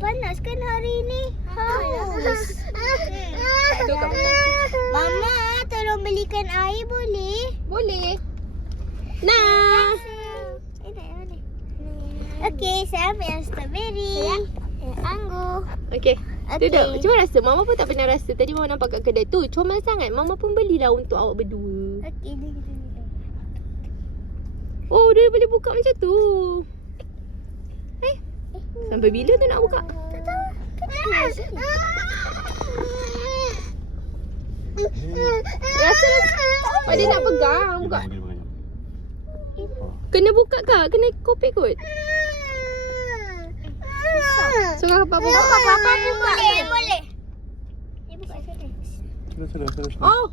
panas kan hari ni? Haus. Mama, tolong belikan air boleh? Boleh. Nah. Okey, saya ambil yang strawberry. Anggur. Okey. Okey. Duduk. Cuma rasa. Mama pun tak pernah rasa. Tadi Mama nampak kat kedai tu. Comel sangat. Mama pun belilah untuk awak berdua. Okey, dia kita dulu. Oh, dia boleh buka macam tu. Sampai bila tu nak buka? Tak tahu. Rasa. Pak dia nak pegang. Buka. Kena buka kak. Kena kopi kot. So kakak papa buka. Papa buka. Boleh. Dia buka sana. Oh.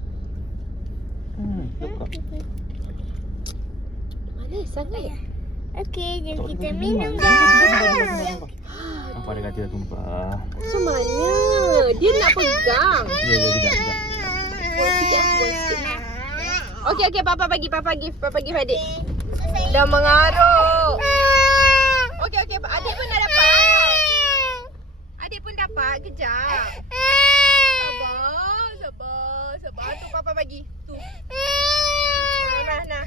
Buka. Mana sangat? Okey, jom kita minum guys. Apa dia kata dah tumpah? Macam mana? Dia nak pegang. Ya, tidak. Buat sikit lah. Buat sikit. Okey. Papa bagi adik. Dah mengarut. Okey. Adik pun dah dapat. Adik pun dapat. Kejap. Sabar. Tu papa bagi. Tu. Nah.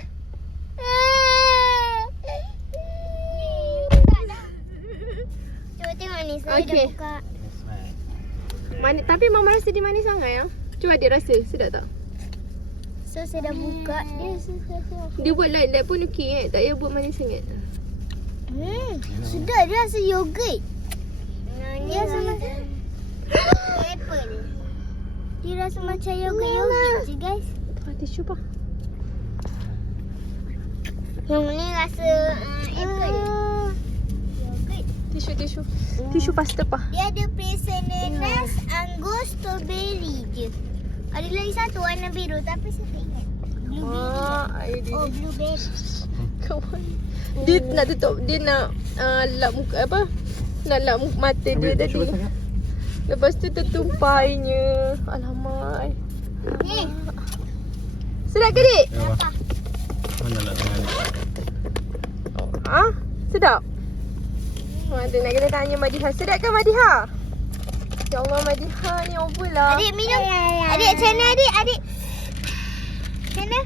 Cuba tengok ni, saya Okey. dah buka. Manis, tapi mama rasa dia manis sangat ya. Cuba adik rasa. Sedap tak? So saya dah buka. Dia Dia buat light pun okey tak payah buat manis sangat. Sudah dia rasa yogurt. Dia rasa macam apple ni. Dia rasa macam yogurt je guys. Tisu pa. Yang ni rasa apple. Yogurt. Tisu. Tisu pasta pa. Dia ada perisa nanas, anggur, strawberry je. Ada lagi satu warna biru tapi saya tak ingat. Blueberry. Oh, blueberry. Kawan. Dia nak tutup, dia nak lap muka apa? Nak lap mata dia tadi. Lepas tu tertumpah airnya. Alamak. Ni. Sedap ke dik? Mana nak tangan? Sedap? Ada nak kena tanya Madiha. Sedap ke Madiha? Ya Allah Madiha ni apa lah? Adik minum. Adik macam mana adik? Macam mana?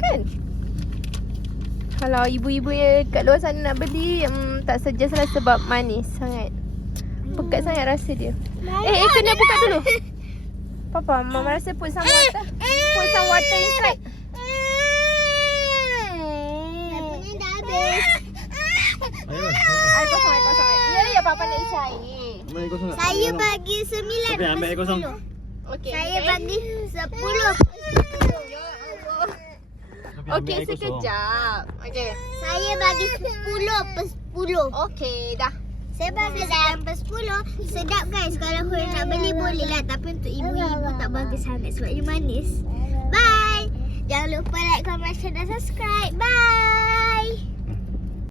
Kan? Kalau ibu-ibu yang kat luar sana nak beli tak suggest lah sebab manis sangat. Pekat sangat rasa dia. Kena buka dulu. Papa, mama rasa put some water. Put some water inside. Sabunnya dah habis. Air kosong. Ya, papa nak isi air. Saya bagi 9. Tapi ambil air kosong. Okey. Saya bagi 10. Okey, sekejap. Okey. Saya bagi 10/10. Okey, dah. Saya bagi 9/10. Sedap guys. Kalau korang nak beli boleh lah. Tapi untuk ibu-ibu tak bagus sangat sebab dia manis. Bye. Jangan lupa like, comment, share dan subscribe. Bye.